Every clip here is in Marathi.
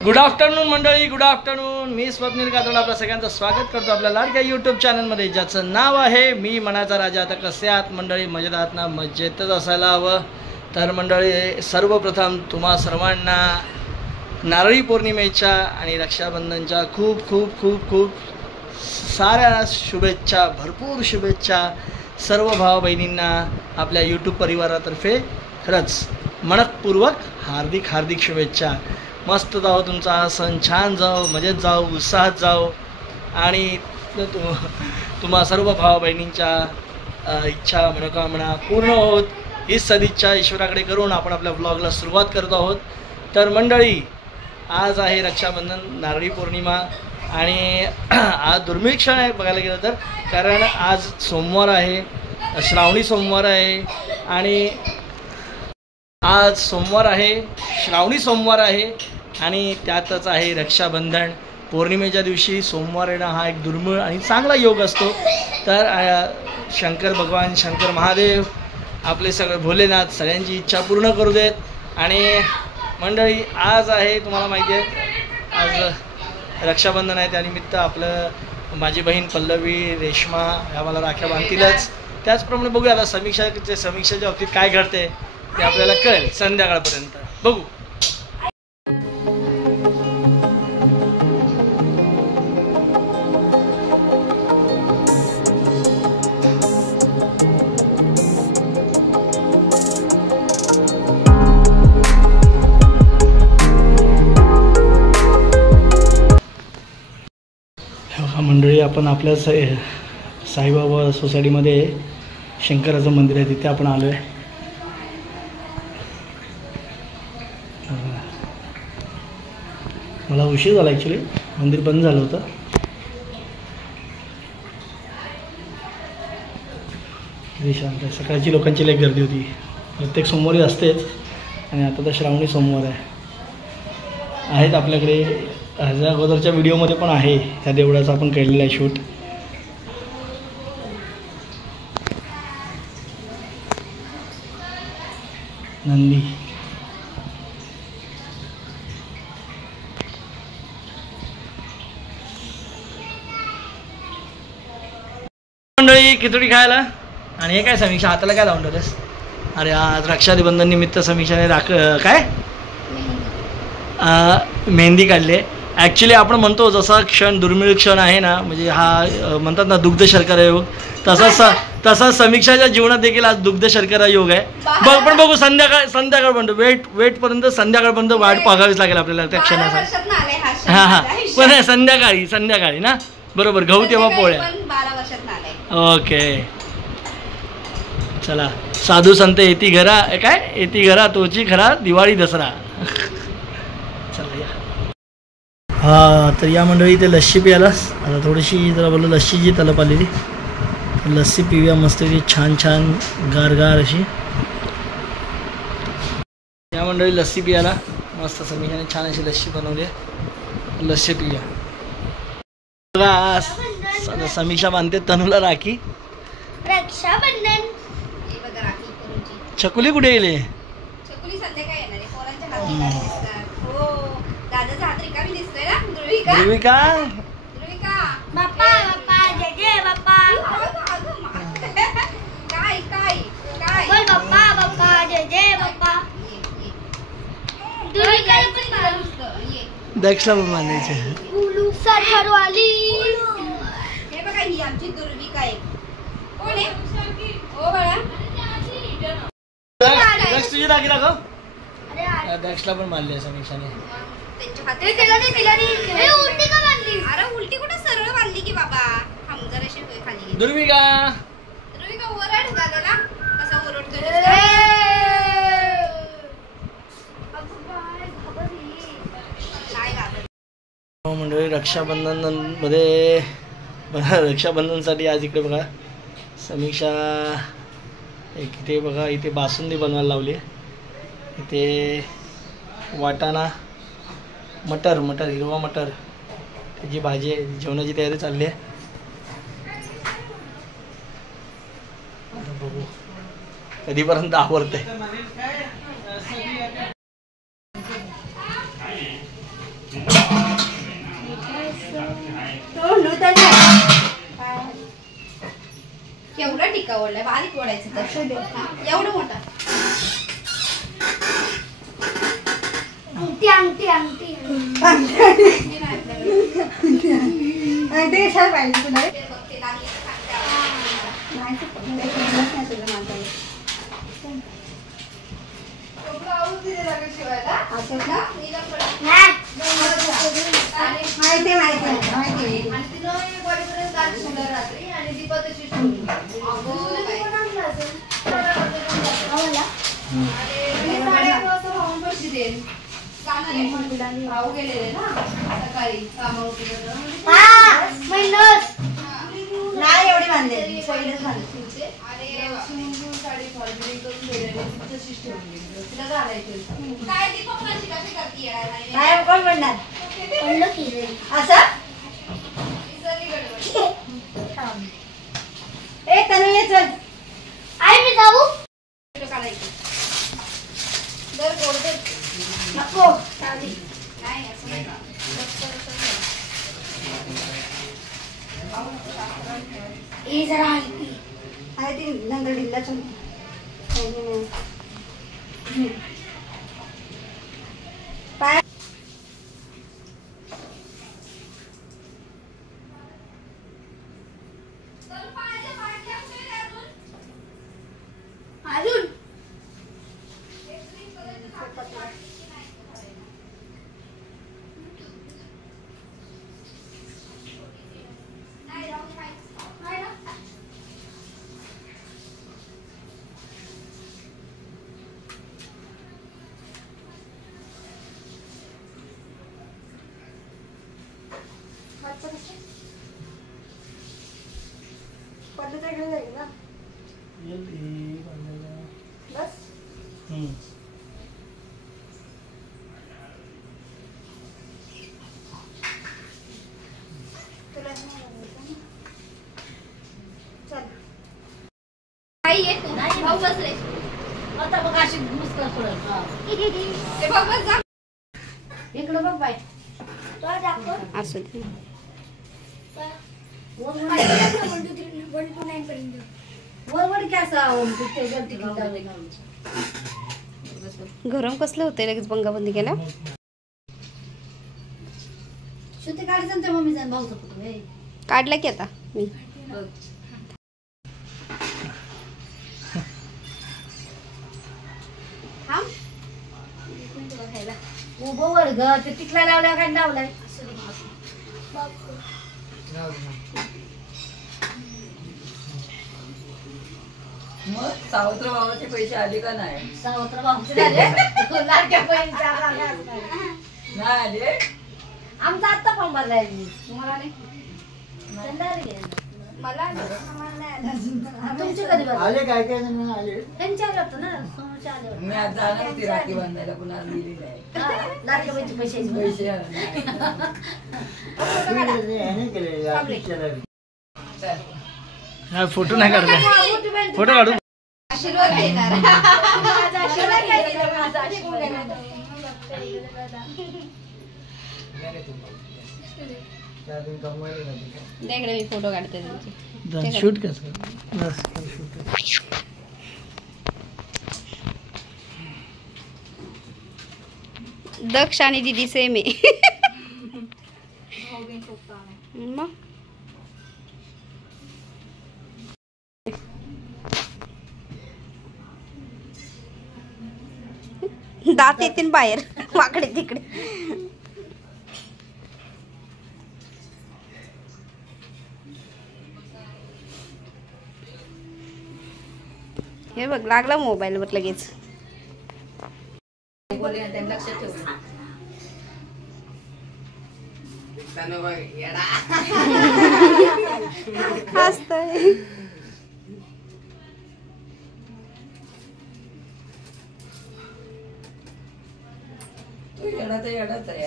गुड आफ्टरनून मंडळी, गुड आफ्टरनून. मी स्वप्नील कातोड आपल्या सगळ्यांचं स्वागत करतो आपल्या लाडक्या यूट्यूब चॅनलमध्ये, ज्याचं नाव आहे मी मनाचा राजा. आता कसे आहात मंडळी? मजेत आहात ना? मजेतच असायला हवं. तर मंडळी, सर्वप्रथम तुम्हा सर्वांना नारळी पौर्णिमेच्या आणि रक्षाबंधनच्या खूप खूप खूप खूप साऱ्या शुभेच्छा, भरपूर शुभेच्छा. सर्व भाव बहिणींना आपल्या यूट्यूब परिवारातर्फे खरंच मनपूर्वक हार्दिक हार्दिक शुभेच्छा. मस्त जाओ तुमचा हा सण, छान जाओ, मजेत जाओ, उत्साहात जाओ आणि तुम्हा सर्व भाव बहिणींच्या इच्छा मनोकामना पूर्ण होत हीच सदिच्छा ईश्वराकडे करून आपण आपल्या ब्लॉगला सुरुवात करतो आहोत. तर मंडळी, आज आहे रक्षाबंधन, नारळी पौर्णिमा आणि आज दुर्मिळ क्षण आहे बघायला गेलं तर, कारण आज सोमवार आहे, श्रावणी सोमवार आहे आणि आज सोमवार आहे, श्रावणी सोमवार आहे आणि त्यातच आहे रक्षाबंधन. पौर्णिमेच्या दिवशी सोमवार येणं हा एक दुर्मिळ आणि चांगला योग असतो. तर शंकर भगवान, शंकर महादेव, आपले सगळे भोलेनाथ सगळ्यांची इच्छा पूर्ण करू देत. आणि मंडळी, आज आहे, तुम्हाला माहिती आहे, आज रक्षाबंधन आहे. त्यानिमित्त आपलं माझी बहीण पल्लवी, रेश्मा ह्या मला राख्या बांधतीलच. त्याचप्रमाणे बघूया आता समीक्षेच्या बाबतीत काय घडते ते आपल्याला कळेल संध्याकाळपर्यंत. बघू. मंडळी, आपण आपल्या साईबाबा सोसायटीमध्ये शंकराचं मंदिर आहे, तिथे आपण आलो आहे. मला उशीर झाला, ॲक्च्युली मंदिर बंद झालं होतं. शांत आहे. सकाळची लोकांची लई गर्दी होती, प्रत्येक सोमवारी असतेच आणि आता तर श्रावणी सोमवार आहे. आहेत आपल्याकडे, ह्याच्या अगोदरच्या व्हिडिओमध्ये पण आहे ह्या देवळाचा आपण केलेला आहे शूट. नंदी मंडळी, खिचडी खायला. आणि हे काय समीक्षा, हाताला काय लावून ठेवतेस? अरे आज रक्षाबंधन निमित्त समीक्षाने काय मेहंदी काढली. ॲक्च्युली आपण म्हणतो जसा क्षण दुर्मिळ क्षण आहे ना, म्हणजे हा म्हणतात ना दुग्ध शर्करा योग, तसा समीक्षाच्या जीवनात देखील आज दुग्ध शर्करा योग आहे. पण बघू संध्याकाळपर्यंत वेटपर्यंत संध्याकाळपर्यंत वाट पाहावीच लागेल आपल्याला त्या क्षणासाठी. हां पण संध्याकाळी ना, बरोबर, गहू तेव्हा पोळ्या. ओके, चला. साधू संत येती घरा, काय येती घरा तोची खरा दिवाळी दसरा. चला या. हा, तर या मंडळी ते लस्सी प्यायला आता थोडीशी जरा बोललो लस्सीची तलप आलेली, लस्सी पिऊया मस्त, छान छान गार अशी. या मंडळी लस्सी पियाला मस्त समीक्षाने छान अशी लस्सी बनवली आहे, लस्सी पिऊया. बघा समीक्षा बांधते तनूला राखी. रक्षाबंधन. छकुली कुठे गेले? छकुली संध्याकाळी येणार आहे, पोरांच्या हाती दिसतात. हो, दादाचा हात रिकामी दिसतोय ना. ध्रुविका बाप्पा बाप्पा जय जय बाप्पा. काय बोल बाप्पा बाप्पा जय जय बाप्पा. ध्रुविकाला पण मारून दक्षला पण मानायचे. साठरवाली. हे बघा, ही आमची दुर्विका आहे. कोण आहे? ओ बाळा, दक्ष तुझी राखी दाखव. दक्षला पण मारली आहे समीक्षाने. अरे उलटी कुठे सरळ बांधली की बाबा, हमजराशी खाली. दुर्विका ओरड दादाला, कसा ओरडतोय. मंडळी, रक्षाबंधनसाठी आज इकडे बघा समीक्षा इथे बघा, इथे बासुंदी बनवायला लावली आहे. इथे वाटाणा, मटर हिरवा मटर, त्याची भाजी आहे. जेवणाची तयारी चालली आहे. बघू कधीपर्यंत आवडते. बारीक आवडलाय, बारीक ओढायचं तर एवढं मोठा. अंगठी अंगठी अंगठी भाऊ गेलेले ना सकाळी कामावरती नाही एवढी बांधलेली पहिलेच बांधले. साडी फॉर्मरी करून गेलेले तशीच ठेवून गेली. तिला घालायची काय ती पप्पाची कशी करती यार. काय कोण म्हणणार पडलं की असं ए तनु ये चल. आई मी जाऊ काढायची दर कोणते नको चालेल. नाही असं नाही का ए जरा आहे ती नंतर ढिल्ला चल. पाय अजून बस आई ये तू भाऊ बसले आता बघ अशी मुस्कल सोडल. ते बघ बस जा इकडं बघ बाय तो दाखव असू दे. 1 2 3 1 2 9 पर्यंत वर काय असं ते गलती केली. गरम कसले होते लगेच बंगाबंदी केल्या. शुद्धी काढायचं ना मम्मी जाऊन भाऊचं फोटो काढला की आता मी उभं वर ग ते टिकला लावल्या काय लावलाय. मग सावत्र भावाचे पैसे आले का नाही? सावत्र भाऊचे झाले लाडक्या बहिणीचा नाही आले. आमचा आत्ता पण भरलाय. मला तुमचे कधी भरले आले काय काय जण आले. त्यांच्यावर होतं ना सोनूच्या आले मी आज जाणार होती राखी बांधायला पण आज गेली नाही. लाडक्या बहिणीचे पैसे पैसे आले नाही. फोटो नाही काढला. फोटो काढू. आशीर्वाद देणार. इकडे मी फोटो काढते तुमचे. शूट कसं शूट. दक्ष आणि दीदी सेम आहे. मग दात येतील बाहेर वाकडे तिकडे. हे बघ लागला मोबाईलवर लगेच. लक्षात ठेव. हसतोय. येडाच आहे.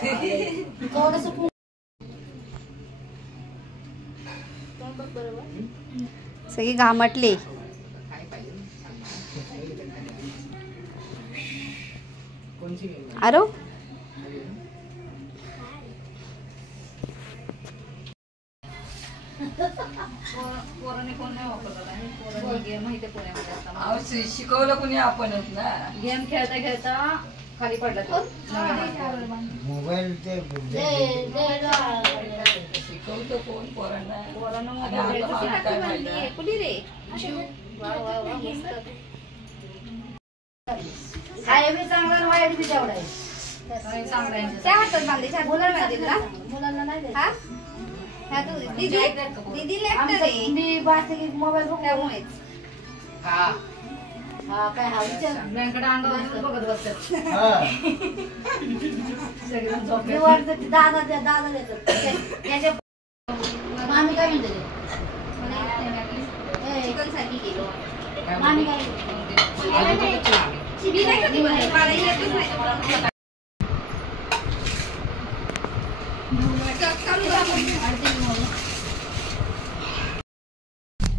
सगळी घामटली. अरे पोराने कोण नाही वापरतात आणि पोरांनी गेम माहिती पुण्यामध्ये असतात. अहो, शिकवलं कुणी आपणच ना. गेम खेळता खेळता खाली पडला तो. मोबाईल ते शिकवतो कोण पोरांना. पोरांना आणि मोबाईल आता द्यायचा. मला काय माहिती? कुठे रे? वा वा वा मस्त. काय बी चांगला वाईट बी तेवढा आहे. त्या हातात बांधले, त्या मुलांना दिलं ना? मुलांना नाही द्यायचं. हा? ह्या तू दीदी लागतं रे. मी बासरी मोबाईल बघून त्यामुळेच. हा काय हा विचार ब्लँकेट अंगावर बघत बसतात. सगळेजण झोपले. मी वाटतं ते दादा देतात त्याच्या मामी काय म्हणते ते? चिकन साठी गेलो. मामी काय म्हणते? मी नाही कधी बनवलं. मला येतच नाही.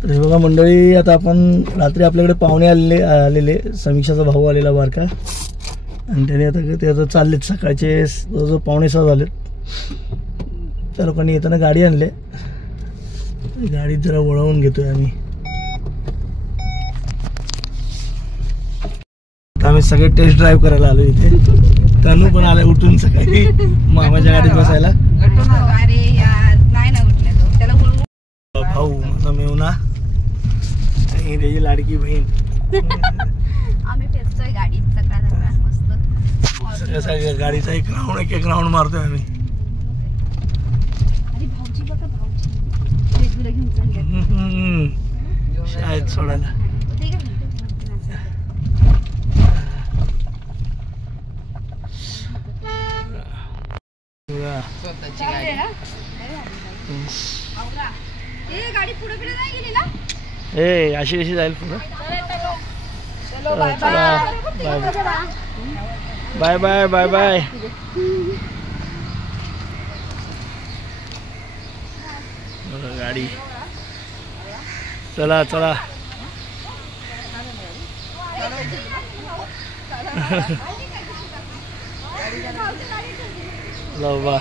तर बघा मंडळी, आता आपण रात्री आपल्याकडे पाहुणे आलेले समीक्षाचा भाऊ आलेला बारका, आणि त्याने ते आता चाललेत सकाळचे जवळजवळ 5:45 झालेत. त्या लोकांनी येताना गाडी आणले, गाडीत जरा वळवून घेतोय आम्ही. आता आम्ही सगळे टेस्ट ड्राईव्ह करायला आलो इथे. तनू पण आलाय उठून सकाळी मामाच्या गाडीत बसायला. अरे यार नाही ना उठल्या तो. त्याला बोलू. भाऊ माझा मेवना आणि त्याची लाडकी बहीण. आम्ही फिरतोय गाडीत सकाळ मस्त. सगळ्या गाडीचा एक राऊंड मारतोय आम्ही. अरे भाऊजी बघा, भाऊजी रेल्वेला घेऊन चालले. शाळेत सोडायला. स्वतःची गाडी. गाडी पुढे पुढे नाही गेली ना. ए अशी कशी जाईल पुढं. चलो bye bye bye bye bye. गाडी चला चला. बाबा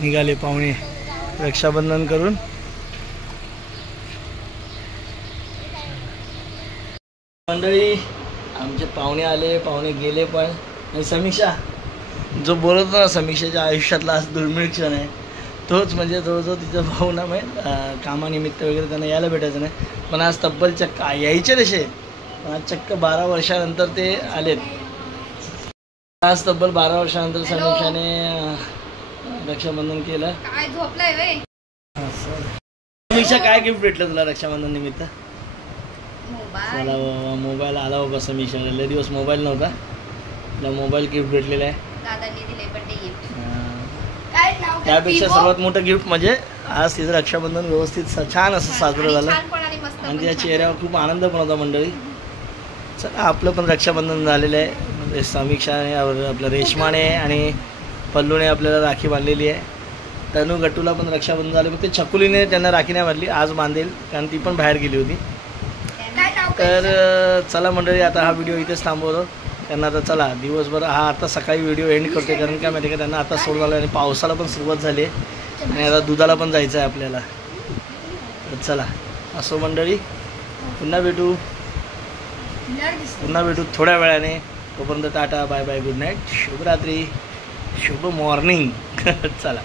निघाले पाहुणे रक्षाबंधन करून. मंडळी आमचे पाहुणे आले, पाहुणे गेले पण. आणि समीक्षा जो बोलत होता ना, समीक्षाच्या आयुष्यातला आज दुर्मिळ क्षण आहे तोच म्हणजे जवळजवळ तिचा भाऊ ना कामानिमित्त वगैरे त्यांना यायला भेटायचं नाही, पण आज तब्बल चक्क यायचे तसे पण आज चक्क 12 वर्षानंतर ते आलेत. आज तब्बल 12 वर्षानंतर समीक्षाने रक्षाबंधन केलं. काय झोपलाय वे. समीक्षा काय गिफ्ट भेटलं तुला रक्षाबंधन निमित्त? मोबाईल. चला बाबा मोबाईल आला बाबा समीक्षाला. लय दिवस मोबाईल नव्हता, तुला मोबाईल गिफ्ट भेटलेला आहे. दादांनी दिले बर्थडे गिफ्ट. त्यापेक्षा सर्वात मोठं गिफ्ट म्हणजे आज तिचं रक्षाबंधन व्यवस्थित छान असं साजरं झालं आणि तिच्या चेहऱ्यावर खूप आनंद पण होता. मंडळी चला आपलं पण रक्षाबंधन झालेलं आहे. म्हणजे समीक्षाने आपलं रेशमाने आणि पल्लूने आपल्याला राखी बांधलेली आहे. तनू गट्टूला पण रक्षाबंधन झालं, पण ते छकुलीने त्यांना राखी नाही बांधली, आज बांधेल कारण ती पण बाहेर गेली होती. तर चला मंडळी आता हा व्हिडिओ इथेच थांबवतो. त्यांना आता चला दिवसभर आता सकाळी व्हिडिओ एंड करते कारण काय माहिती का त्यांना आता सोड झालं आणि पावसाला पण सुरुवात झाली आहे आणि आता दुधाला पण जायचं आहे आपल्याला. तर चला असो मंडळी, पुन्हा भेटू थोड्या वेळाने. तोपर्यंत tata bye bye good night, शुभरात्री, शुभ मॉर्निंग. चला.